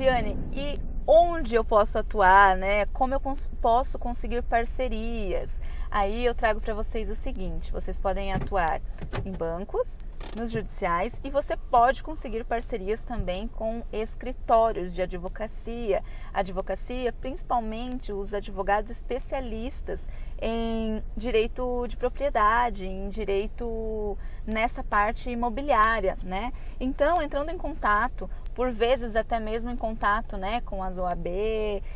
Viviane, e onde eu posso atuar, né? Como eu posso conseguir parcerias? Aí eu trago para vocês o seguinte: vocês podem atuar em bancos, nos judiciais, e você pode conseguir parcerias também com escritórios de advocacia. Advocacia, principalmente os advogados especialistas em direito de propriedade, em direito nessa parte imobiliária, né? Então, entrando em contato, por vezes até mesmo em contato, né, com as OAB,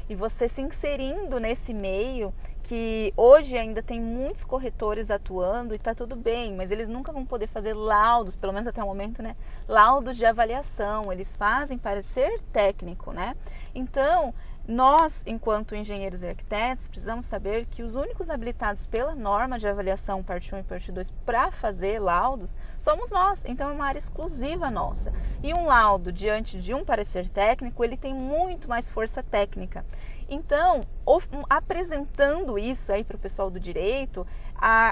e você se inserindo nesse meio, que hoje ainda tem muitos corretores atuando e está tudo bem, mas eles nunca vão poder fazer laudos, pelo menos até o momento, né? Laudos de avaliação, eles fazem parecer técnico, né? Então, nós, enquanto engenheiros e arquitetos, precisamos saber que os únicos habilitados pela norma de avaliação parte 1 e parte 2 para fazer laudos somos nós. Então, é uma área exclusiva nossa. E um laudo diante de um parecer técnico, ele tem muito mais força técnica. Então, apresentando isso aí para o pessoal do direito,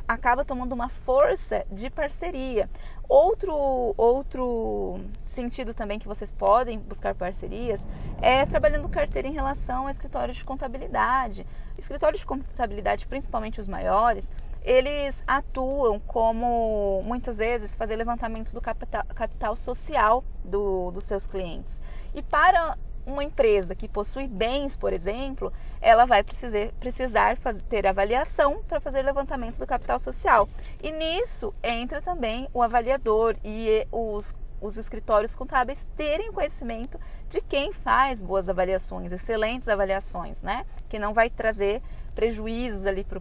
acaba tomando uma força de parceria. Outro sentido também que vocês podem buscar parcerias é trabalhando carteira em relação a escritórios de contabilidade. Escritórios de contabilidade, principalmente os maiores, eles atuam como, muitas vezes, fazer levantamento do capital social dos seus clientes. E para uma empresa que possui bens, por exemplo, ela vai precisar ter avaliação para fazer levantamento do capital social. E nisso entra também o avaliador e os escritórios contábeis terem conhecimento de quem faz boas avaliações, excelentes avaliações, né? Que não vai trazer prejuízos ali para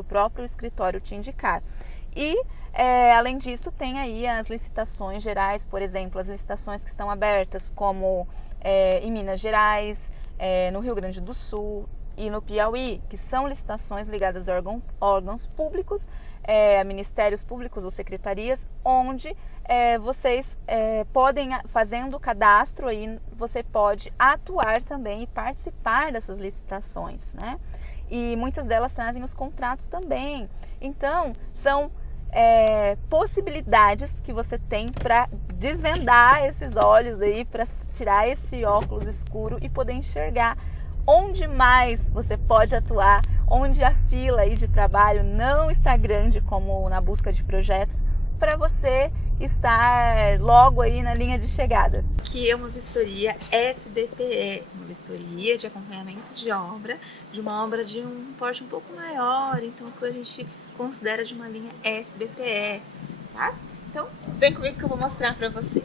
o próprio escritório te indicar. E, além disso, tem aí as licitações gerais, por exemplo, as licitações que estão abertas, como em Minas Gerais, no Rio Grande do Sul e no Piauí, que são licitações ligadas a órgãos públicos, a ministérios públicos ou secretarias, onde vocês podem, fazendo o cadastro, aí você pode atuar também e participar dessas licitações, né? E muitas delas trazem os contratos também. Então, são possibilidades que você tem para desvendar esses olhos aí, para tirar esse óculos escuro e poder enxergar onde mais você pode atuar, onde a fila aí de trabalho não está grande como na busca de projetos, para você estar logo aí na linha de chegada. Que é uma vistoria SBPE, uma vistoria de acompanhamento de obra, de uma obra de um porte um pouco maior, então que a gente considera de uma linha SBPE, tá? Então, vem comigo que eu vou mostrar para você.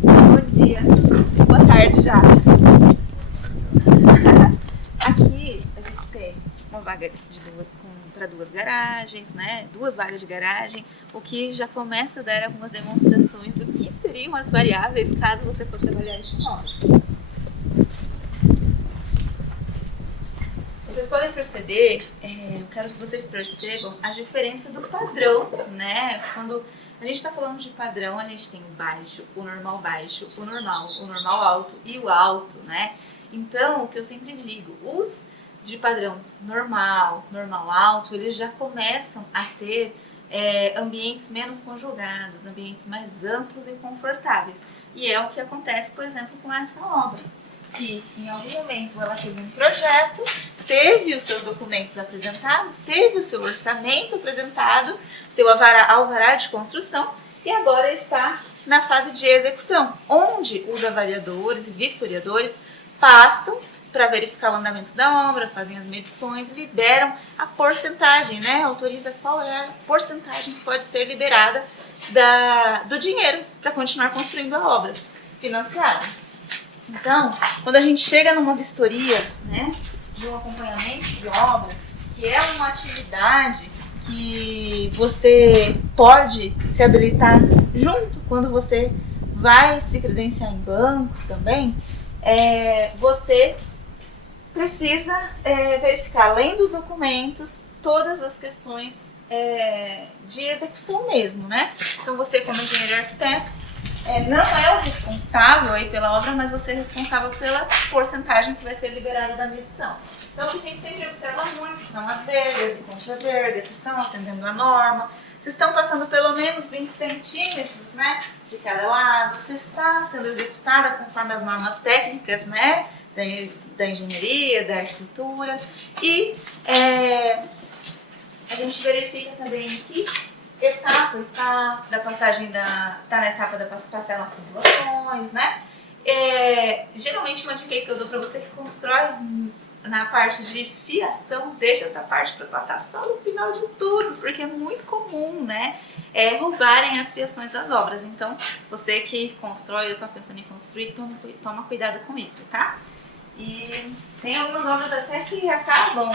Bom dia, boa tarde já. Aqui a gente tem uma vaga para duas garagens, né? 2 vagas de garagem, o que já começa a dar algumas demonstrações do que seriam as variáveis caso você fosse avaliar este imóvel. Vocês podem perceber, eu quero que vocês percebam a diferença do padrão, né? Quando a gente está falando de padrão, a gente tem o baixo, o normal alto e o alto, né? Então, o que eu sempre digo, os de padrão normal alto, eles já começam a ter ambientes menos conjugados, ambientes mais amplos e confortáveis. E é o que acontece, por exemplo, com essa obra. Que em algum momento ela teve um projeto, teve os seus documentos apresentados, teve o seu orçamento apresentado, seu alvará de construção, e agora está na fase de execução, onde os avaliadores e vistoriadores passam para verificar o andamento da obra, fazem as medições, liberam a porcentagem, né? Autoriza qual é a porcentagem que pode ser liberada do dinheiro para continuar construindo a obra financiada. Então, quando a gente chega numa vistoria, né, de um acompanhamento de obra, que é uma atividade que você pode se habilitar junto quando você vai se credenciar em bancos também, você precisa verificar, além dos documentos, todas as questões de execução mesmo, né? Então, você, como engenheiro e arquiteto, não é o responsável aí pela obra, mas você é responsável pela porcentagem que vai ser liberada da medição. Então, o que a gente sempre observa muito são as vergas e contra-vergas, se estão atendendo a norma, se estão passando pelo menos 20 centímetros, né, de cada lado, se está sendo executada conforme as normas técnicas, né, da engenharia, da arquitetura. E a gente verifica também que etapa está da passagem está na etapa da passar nossas tubulações, né? Geralmente uma dica que eu dou para você que constrói na parte de fiação, deixa essa parte para passar só no final de tudo, porque é muito comum, né, roubarem as fiações das obras. Então, você que constrói ou está pensando em construir, toma cuidado com isso, tá? E tem algumas obras até que acabam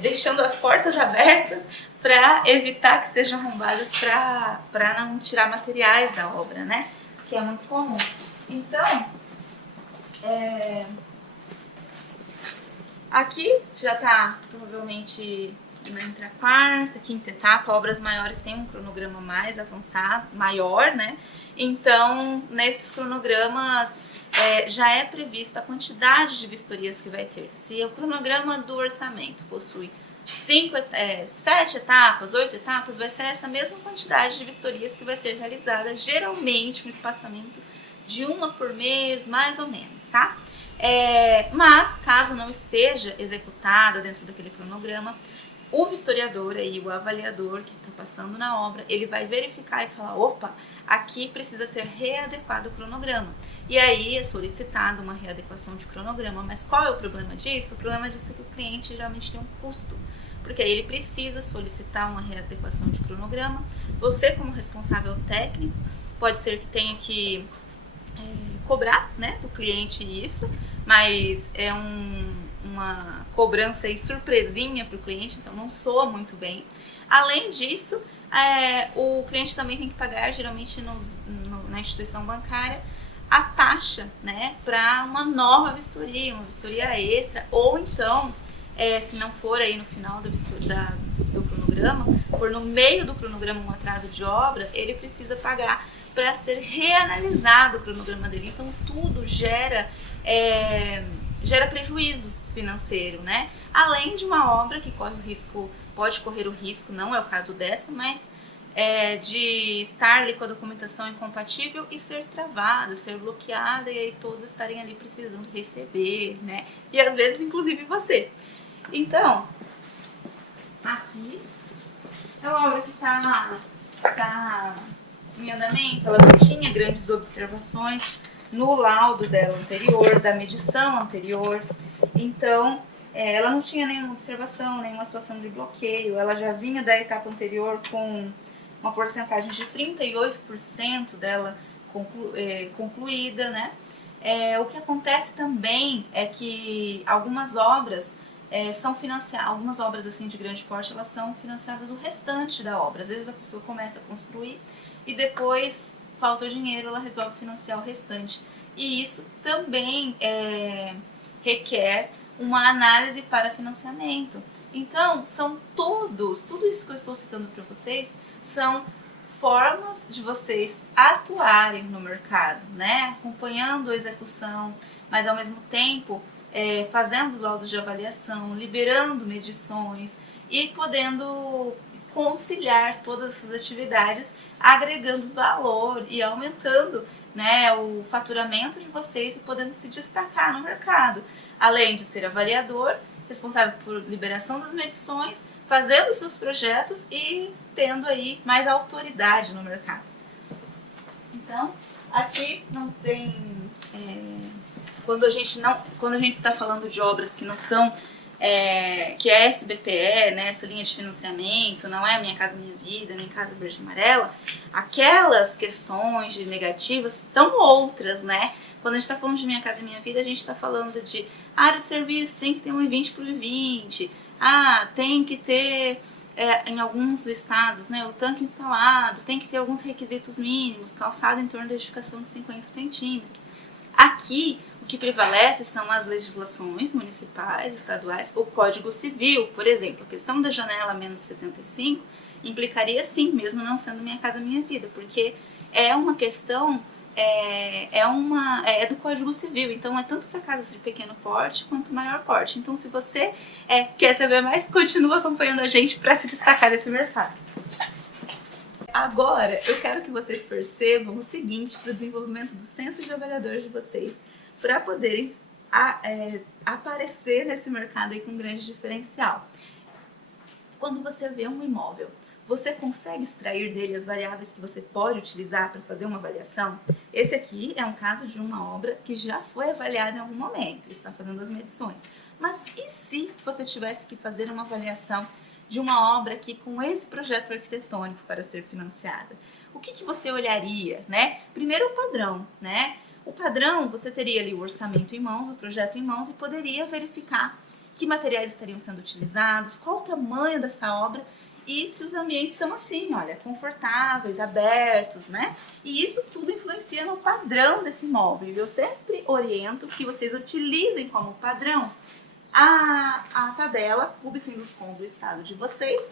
deixando as portas abertas para evitar que sejam arrombadas, para não tirar materiais da obra, né? Que é muito comum. Então, aqui já está provavelmente entre a quarta, quinta etapa. Obras maiores têm um cronograma mais avançado, maior, né? Então, nesses cronogramas já é prevista a quantidade de vistorias que vai ter. Se o cronograma do orçamento possui 7 etapas, 8 etapas, vai ser essa mesma quantidade de vistorias que vai ser realizada, geralmente um espaçamento de uma por mês, mais ou menos, tá? Mas, caso não esteja executada dentro daquele cronograma, o vistoriador aí, o avaliador que está passando na obra, ele vai verificar e falar, opa, aqui precisa ser readequado o cronograma. E aí é solicitado uma readequação de cronograma. Mas qual é o problema disso? O problema disso é que o cliente geralmente tem um custo, porque aí ele precisa solicitar uma readequação de cronograma. Você, como responsável técnico, pode ser que tenha que cobrar, né, do cliente isso, mas é uma cobrança aí surpresinha para o cliente, então não soa muito bem. Além disso, o cliente também tem que pagar, geralmente na instituição bancária, a taxa, né, para uma nova vistoria, uma vistoria extra, ou então, se não for aí no final do cronograma, for no meio do cronograma um atraso de obra, ele precisa pagar para ser reanalisado o cronograma dele. Então tudo gera prejuízo financeiro, né? Além de uma obra que pode correr o risco, não é o caso dessa, mas de estar ali com a documentação incompatível e ser travada, ser bloqueada, e aí todos estarem ali precisando receber, né? E às vezes, inclusive, você. Então, aqui é uma obra que está em andamento, ela não tinha grandes observações no laudo dela anterior, da medição anterior, então ela não tinha nenhuma observação, nenhuma situação de bloqueio, ela já vinha da etapa anterior com uma porcentagem de 38% dela concluída, né? O que acontece também é que algumas obras são financiadas, algumas obras assim de grande porte, elas são financiadas o restante da obra. Às vezes a pessoa começa a construir e depois falta o dinheiro, ela resolve financiar o restante. E isso também requer uma análise para financiamento. Então, são tudo isso que eu estou citando para vocês, são formas de vocês atuarem no mercado, né? Acompanhando a execução, mas ao mesmo tempo fazendo os laudos de avaliação, liberando medições e podendo conciliar todas essas atividades, agregando valor e aumentando, né, o faturamento de vocês e podendo se destacar no mercado. Além de ser avaliador, responsável por liberação das medições, fazendo os seus projetos e tendo aí mais autoridade no mercado. Então, aqui não tem... Quando a gente está falando de obras que não são... que é SBPE, né, essa linha de financiamento, não é Minha Casa Minha Vida, nem Casa Verde e Amarela, aquelas questões de negativas são outras, né? Quando a gente está falando de Minha Casa Minha Vida, a gente está falando de área de serviço, tem que ter um I20 por I20, tem que ter, em alguns estados, né, o tanque instalado, tem que ter alguns requisitos mínimos, calçado em torno da edificação de 50 centímetros. Aqui, o que prevalece são as legislações municipais, estaduais, o Código Civil, por exemplo. A questão da janela menos 75 implicaria sim, mesmo não sendo Minha Casa Minha Vida, porque é uma questão, é do Código Civil, então é tanto para casas de pequeno porte quanto maior porte. Então, se você quer saber mais, continua acompanhando a gente para se destacar nesse mercado. Agora, eu quero que vocês percebam o seguinte para o desenvolvimento do senso de avaliador de vocês, para poderem aparecer nesse mercado aí com um grande diferencial. Quando você vê um imóvel, você consegue extrair dele as variáveis que você pode utilizar para fazer uma avaliação? Esse aqui é um caso de uma obra que já foi avaliada em algum momento, está fazendo as medições. Mas e se você tivesse que fazer uma avaliação de uma obra aqui com esse projeto arquitetônico para ser financiada? O que você olharia, né? Primeiro o padrão, né? O padrão, você teria ali o orçamento em mãos, o projeto em mãos e poderia verificar que materiais estariam sendo utilizados, qual o tamanho dessa obra e se os ambientes são assim, olha, confortáveis, abertos, né? E isso tudo influencia no padrão desse imóvel. Eu sempre oriento que vocês utilizem como padrão a tabela Cub-Sinduscon do estado de vocês,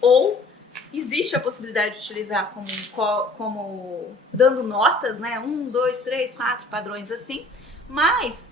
ou existe a possibilidade de utilizar como dando notas, né? 1, 2, 3, 4 padrões assim, mas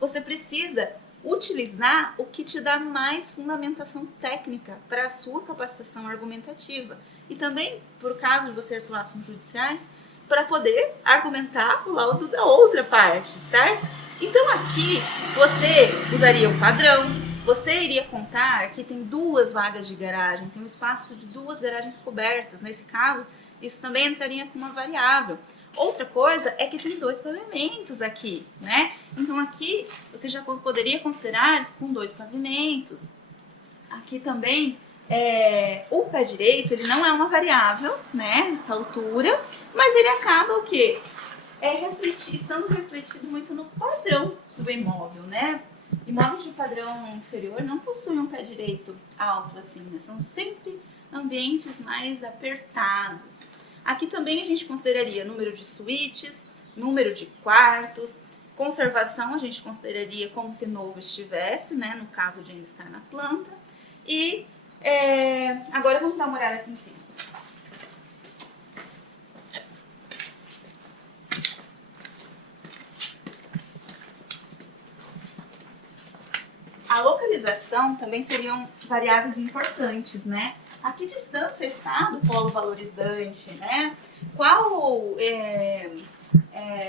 você precisa utilizar o que te dá mais fundamentação técnica para a sua capacitação argumentativa. E também, por caso de você atuar com judiciais, para poder argumentar o laudo da outra parte, certo? Então aqui você usaria o padrão, você iria contar que tem 2 vagas de garagem, tem um espaço de 2 garagens cobertas. Nesse caso, isso também entraria como uma variável. Outra coisa é que tem 2 pavimentos aqui, né? Então aqui você já poderia considerar com 2 pavimentos. Aqui também o pé direito, ele não é uma variável, né? Essa altura, mas ele acaba o quê? Estando refletido muito no padrão do imóvel, né? Imóveis de padrão inferior não possuem um pé direito alto assim, né? São sempre ambientes mais apertados. Aqui também a gente consideraria número de suítes, número de quartos, conservação a gente consideraria como se novo estivesse, né? No caso de ainda estar na planta. E agora vamos dar uma olhada aqui em cima. A localização também seriam variáveis importantes, né? A que distância está do polo valorizante, né? Qual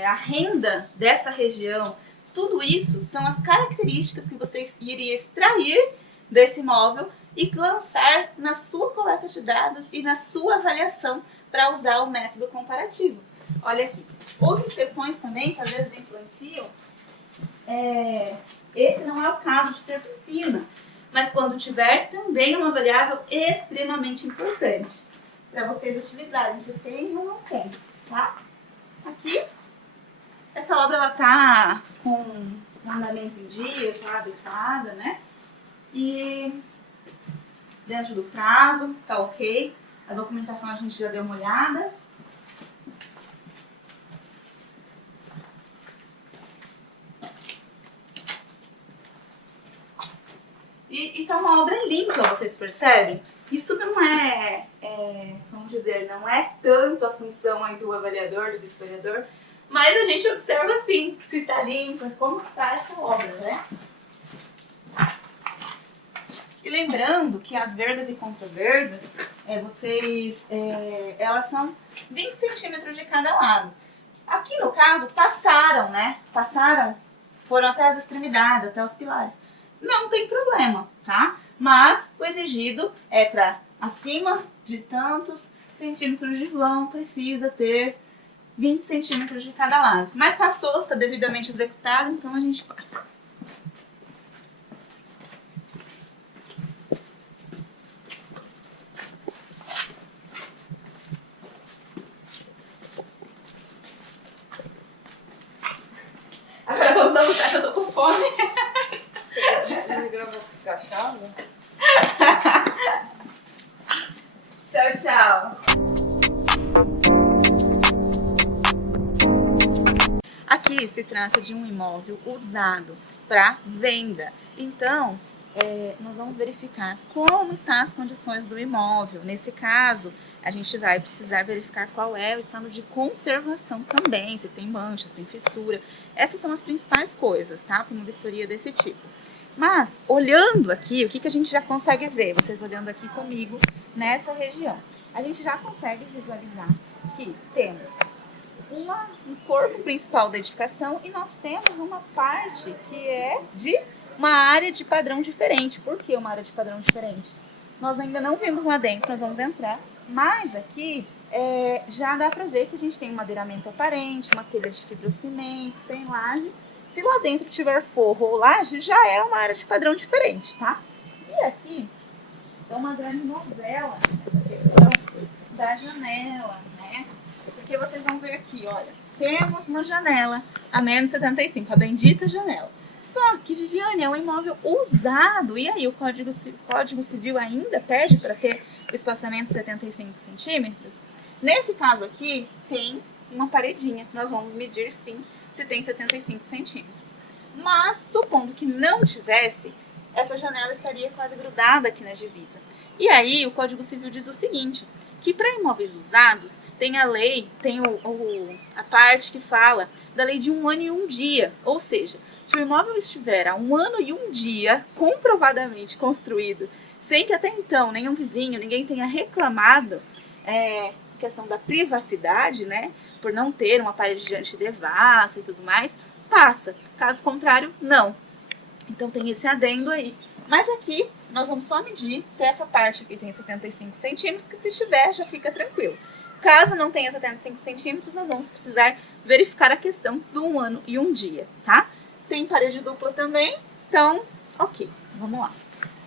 a renda dessa região? Tudo isso são as características que vocês iriam extrair desse imóvel e lançar na sua coleta de dados e na sua avaliação para usar o método comparativo. Olha aqui. Outras questões também que às vezes influenciam esse não é o caso de ter piscina, mas quando tiver, também é uma variável extremamente importante para vocês utilizarem, se tem ou não tem, tá? Aqui, essa obra ela tá com o andamento em dia, tá adequada, né? E dentro do prazo, tá ok. A documentação a gente já deu uma olhada. E tá uma obra limpa, vocês percebem? Isso não vamos dizer, não é tanto a função aí do avaliador, do vistoriador, mas a gente observa assim, se tá limpa, como tá essa obra, né? E lembrando que as vergas e contravergas, elas são 20 centímetros de cada lado. Aqui no caso, passaram, né? Foram até as extremidades, até os pilares. Não tem problema, tá? Mas o exigido é para acima de tantos centímetros de vão, precisa ter 20 centímetros de cada lado. Mas passou, está devidamente executado, então a gente passa. Agora vamos almoçar que eu tô com fome. Ele gravou cachorro? Tchau, tchau. Aqui se trata de um imóvel usado para venda. Então, nós vamos verificar como estão as condições do imóvel. Nesse caso, a gente vai precisar verificar qual é o estado de conservação também, se tem manchas, tem fissura. Essas são as principais coisas, tá? Para uma vistoria desse tipo. Mas, olhando aqui, o que a gente já consegue ver? Vocês olhando aqui comigo, nessa região. a gente já consegue visualizar que temos um corpo principal da edificação e nós temos uma parte que é de uma área de padrão diferente. Por que uma área de padrão diferente? Nós ainda não vimos lá dentro, nós vamos entrar, mas aqui já dá para ver que a gente tem um madeiramento aparente, uma telha de fibrocimento, sem laje. Se lá dentro tiver forro ou laje, já é uma área de padrão diferente, tá? E aqui é uma grande novela, essa questão da janela, né? Porque vocês vão ver aqui, olha, temos uma janela a menos 75, a bendita janela. Só que, Viviane, é um imóvel usado, e aí o Código Civil ainda pede para ter o espaçamento de 75 centímetros? Nesse caso aqui, tem uma paredinha, nós vamos medir sim se tem 75 centímetros. Mas, supondo que não tivesse, essa janela estaria quase grudada aqui na divisa. E aí, o Código Civil diz o seguinte, que para imóveis usados, tem a lei, tem a parte que fala da lei de 1 ano e 1 dia. Ou seja, se o imóvel estiver há 1 ano e 1 dia comprovadamente construído, sem que até então nenhum vizinho, ninguém tenha reclamado questão da privacidade, né, por não ter uma parede de antidevassa e tudo mais, passa. Caso contrário, não. Então tem esse adendo aí. Mas aqui nós vamos só medir se essa parte aqui tem 75 centímetros, que se tiver já fica tranquilo. Caso não tenha 75 centímetros, nós vamos precisar verificar a questão do 1 ano e 1 dia, tá? Tem parede dupla também, então, ok, vamos lá.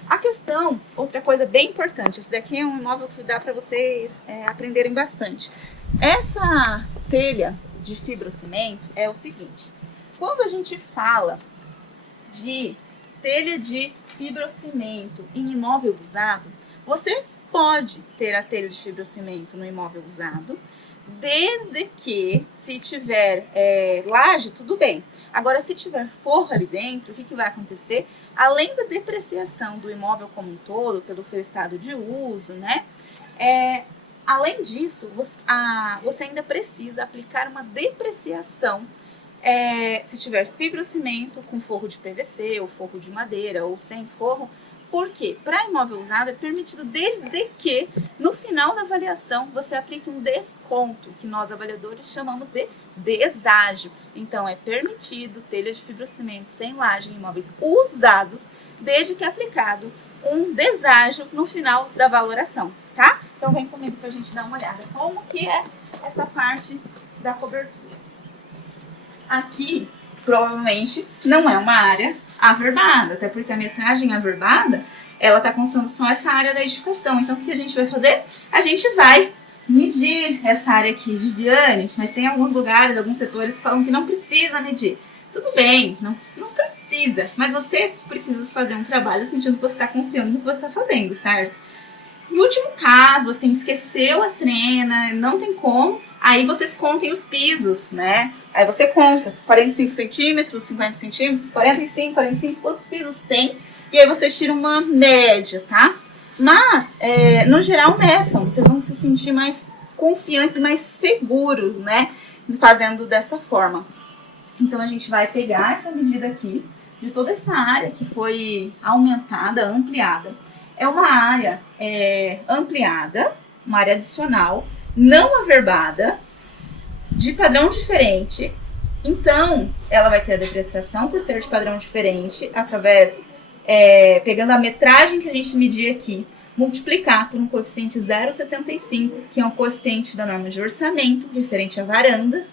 A questão, outra coisa bem importante, esse daqui é um imóvel que dá para vocês aprenderem bastante. Essa telha de fibrocimento é o seguinte, quando a gente fala de telha de fibrocimento em imóvel usado, você pode ter a telha de fibrocimento no imóvel usado, desde que, se tiver laje, tudo bem. Agora, se tiver forro ali dentro, o que vai acontecer? Além da depreciação do imóvel como um todo, pelo seu estado de uso, né? Além disso, você ainda precisa aplicar uma depreciação se tiver fibrocimento com forro de PVC, ou forro de madeira, ou sem forro. Por quê? Para imóvel usado é permitido desde que no final da avaliação você aplique um desconto, que nós avaliadores chamamos de deságio. Então é permitido telha de fibrocimento sem laje em imóveis usados, desde que aplicado um deságio no final da valoração, tá? Então vem comigo para a gente dar uma olhada como que é essa parte da cobertura. Aqui, provavelmente, não é uma área averbada, até porque a metragem averbada, ela está constando só essa área da edificação. Então, o que a gente vai fazer? A gente vai medir essa área aqui, Viviane, mas tem alguns lugares, alguns setores que falam que não precisa medir. Tudo bem, não precisa, mas você precisa fazer um trabalho sentindo que você está confiando no que você está fazendo, certo? Em último caso, assim, esqueceu a trena, não tem como, aí vocês contem os pisos, né? Aí você conta 45 centímetros, 50 centímetros, 45, quantos pisos tem? E aí vocês tiram uma média, tá? Mas, no geral, meçam. Vocês vão se sentir mais confiantes, mais seguros, né? Fazendo dessa forma. Então, a gente vai pegar essa medida aqui, de toda essa área que foi aumentada, ampliada. É uma área ampliada, uma área adicional, não averbada, de padrão diferente. Então, ela vai ter a depreciação por ser de padrão diferente, através, pegando a metragem que a gente medir aqui, multiplicar por um coeficiente 0,75, que é um coeficiente da norma de orçamento, referente a varandas,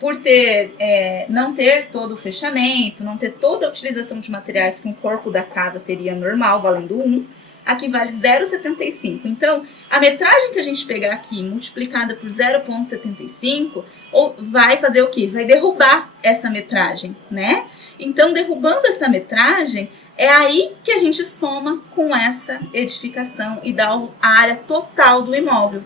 por não ter todo o fechamento, não ter toda a utilização de materiais que um corpo da casa teria normal, valendo 1, aqui vale 0,75. Então, a metragem que a gente pegar aqui, multiplicada por 0,75, vai fazer o quê? Vai derrubar essa metragem, né? Então, derrubando essa metragem, é aí que a gente soma com essa edificação e dá a área total do imóvel.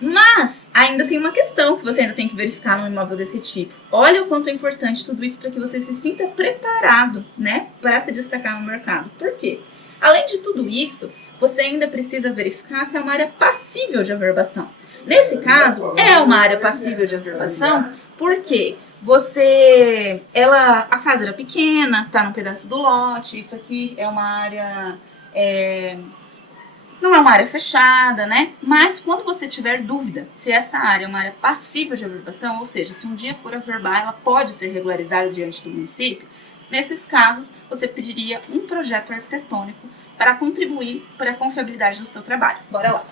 Mas, ainda tem uma questão que você ainda tem que verificar num imóvel desse tipo. Olha o quanto é importante tudo isso para que você se sinta preparado, né? Para se destacar no mercado. Por quê? Além de tudo isso, você ainda precisa verificar se é uma área passível de averbação. Nesse caso, é uma área passível de averbação porque a casa era pequena, está num pedaço do lote, isso aqui é uma área Não é uma área fechada, né? Mas quando você tiver dúvida se essa área é uma área passível de averbação, ou seja, se um dia for averbar, ela pode ser regularizada diante do município, nesses casos, você pediria um projeto arquitetônico para contribuir para a confiabilidade do seu trabalho. Bora lá!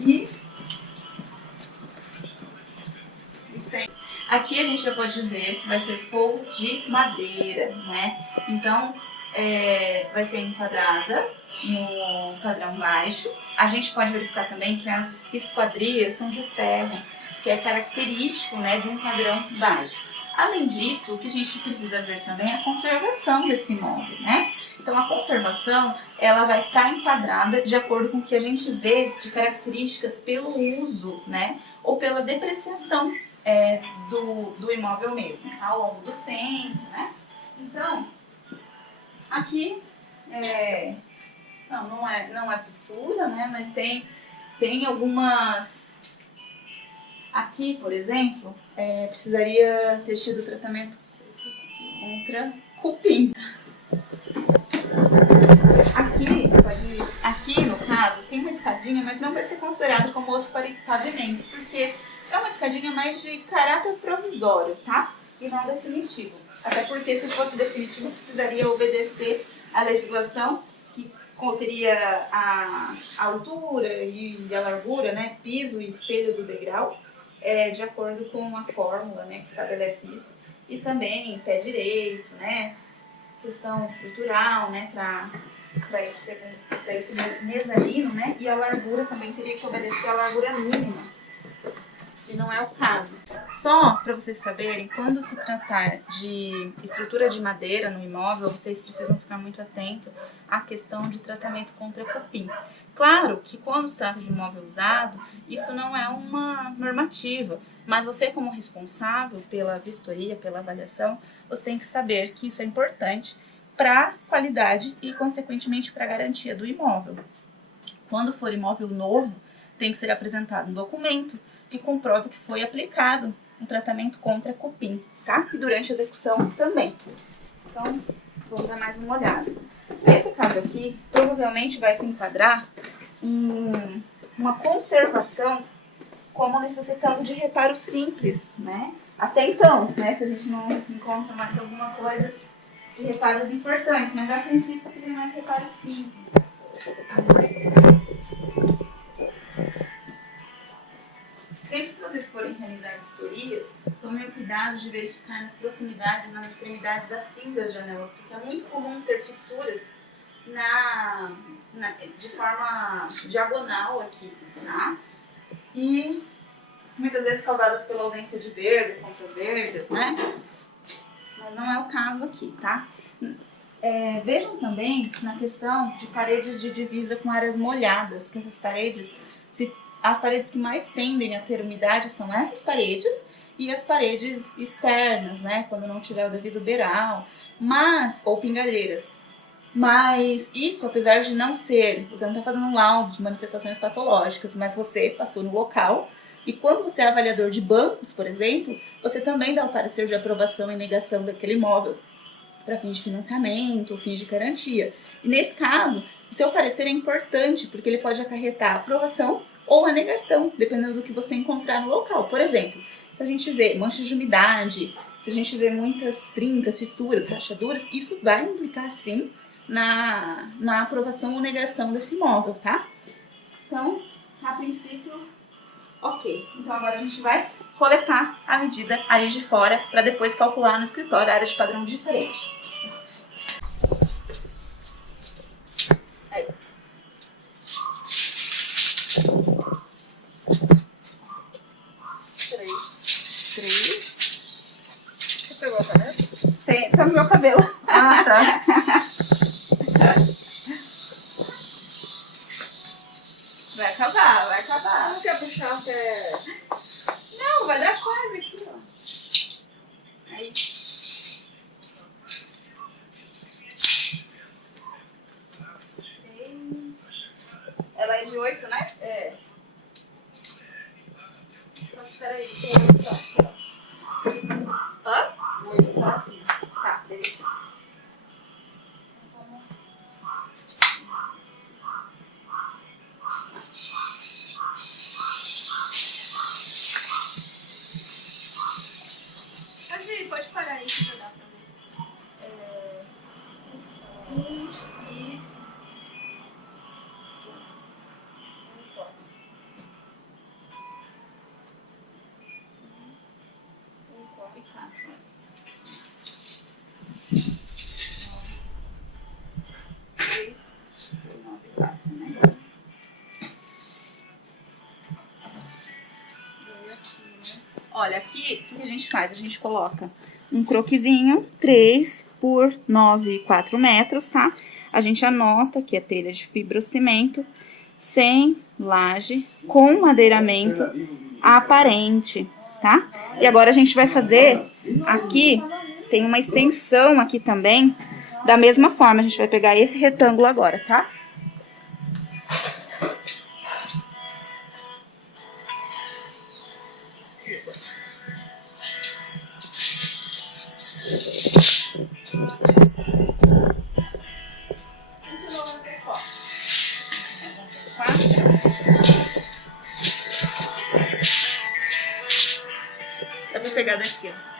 E aqui a gente já pode ver que vai ser forro de madeira, né? Então, vai ser enquadrada no padrão baixo. A gente pode verificar também que as esquadrias são de ferro, que é característico, né, de um padrão baixo. Além disso, o que a gente precisa ver também é a conservação desse imóvel, né? Então, a conservação, ela vai estar enquadrada de acordo com o que a gente vê de características pelo uso, né? Ou pela depreciação do imóvel mesmo, tá? Ao longo do tempo, né? Então, aqui, não é fissura, né? Mas tem algumas... Aqui, por exemplo, precisaria ter tido tratamento contra cupim. Aqui, no caso, tem uma escadinha, mas não vai ser considerado como outro pavimento, porque é uma escadinha mais de caráter provisório, tá? E não definitivo. Até porque, se fosse definitivo, precisaria obedecer à legislação, que conteria a altura e a largura, né? Piso e espelho do degrau, de acordo com a fórmula, né, que estabelece isso. E também pé direito, né? Questão estrutural, né? Para esse mezanino, né? E a largura também teria que obedecer à largura mínima. E não é o caso. Só para vocês saberem, quando se tratar de estrutura de madeira no imóvel, vocês precisam ficar muito atentos à questão de tratamento contra cupim. Claro que quando se trata de imóvel usado, isso não é uma normativa, mas você, como responsável pela vistoria, pela avaliação, você tem que saber que isso é importante para a qualidade e, consequentemente, para a garantia do imóvel. Quando for imóvel novo, tem que ser apresentado um documento que comprove que foi aplicado um tratamento contra cupim, tá? E durante a execução também. Então, vamos dar mais uma olhada. Esse caso aqui, provavelmente vai se enquadrar em uma conservação como necessitando de reparo simples, né? Até então, né? Se a gente não encontra mais alguma coisa de reparos importantes, mas a princípio seria mais reparo simples. Sempre que vocês forem realizar vistorias, tomem o cuidado de verificar nas proximidades, nas extremidades assim das janelas, porque é muito comum ter fissuras de forma diagonal aqui, tá? E muitas vezes causadas pela ausência de verdes, contraverdes, né? Mas não é o caso aqui, tá? Vejam também na questão de paredes de divisa com áreas molhadas, que essas paredes, as paredes que mais tendem a ter umidade são essas paredes e as paredes externas, né? Quando não tiver o devido beiral, ou pingadeiras. Mas isso, apesar de não ser, você não está fazendo um laudo de manifestações patológicas, mas você passou no local e quando você é avaliador de bancos, por exemplo, você também dá o parecer de aprovação e negação daquele imóvel para fins de financiamento ou fins de garantia. E nesse caso, o seu parecer é importante porque ele pode acarretar a aprovação ou a negação, dependendo do que você encontrar no local. Por exemplo, se a gente vê manchas de umidade, se a gente vê muitas trincas, fissuras, rachaduras, isso vai implicar sim na aprovação ou negação desse imóvel, tá? Então, a princípio, ok. Então agora a gente vai coletar a medida ali de fora para depois calcular no escritório a área de padrão diferente. Aí. Três. Você pegou a caneta? Tá no meu cabelo. Ah, tá. Vai acabar. Não quer puxar até... Não, vai dar quase aqui, ó. Aí. Ela é de 8, né? É. Então, espera aí. Tá. Hã? 8 tá aqui. Tá, beleza. Olha, aqui, o que a gente faz? A gente coloca um croquisinho, 3 por 9,4 metros, tá? A gente anota que é telha de fibrocimento, sem laje, com madeiramento aparente, tá? E agora a gente vai fazer aqui, tem uma extensão aqui também, da mesma forma, a gente vai pegar esse retângulo agora, tá? Dá pra pegar daqui, ó.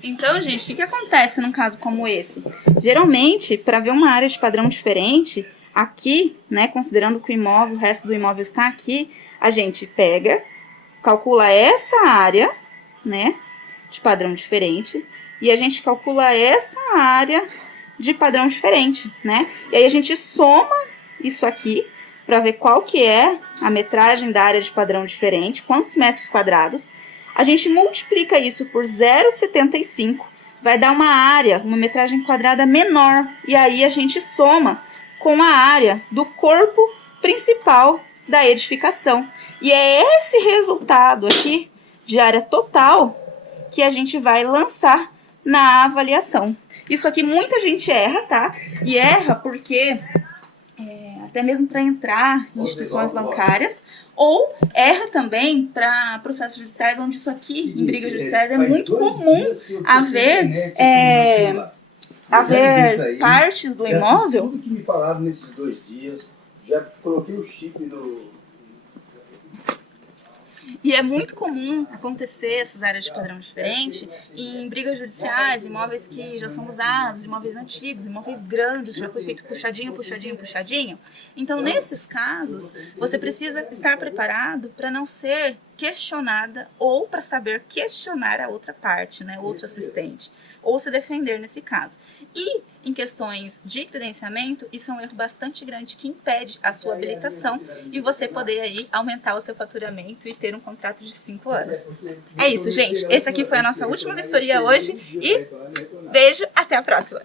Então, gente, o que acontece num caso como esse? Geralmente, para ver uma área de padrão diferente, aqui, né, considerando que o imóvel, o resto do imóvel está aqui, a gente pega, calcula essa área, né, de padrão diferente, e a gente calcula essa área de padrão diferente, né? E aí a gente soma isso aqui para ver qual que é a metragem da área de padrão diferente, quantos metros quadrados. A gente multiplica isso por 0,75, vai dar uma área, uma metragem quadrada menor. E aí a gente soma com a área do corpo principal da edificação. E é esse resultado aqui de área total que a gente vai lançar na avaliação. Isso aqui muita gente erra, tá? E erra porque, até mesmo para entrar em instituições bancárias, ou erra também para processos judiciais, onde isso aqui, em brigas judiciais, é muito comum haver partes do imóvel. Tudo que me falaram nesses 2 dias, já coloquei o chip no... E é muito comum acontecer essas áreas de padrão diferente em brigas judiciais, imóveis que já são usados, imóveis antigos, imóveis grandes, já foi feito puxadinho, puxadinho, puxadinho. Então, nesses casos, você precisa estar preparado para não ser questionada ou para saber questionar a outra parte, né, outro assistente, ou se defender nesse caso. E em questões de credenciamento, isso é um erro bastante grande que impede a sua habilitação e você poder aí aumentar o seu faturamento e ter um contrato de 5 anos. É isso, gente. Esse aqui foi a nossa última vistoria hoje e beijo, até a próxima!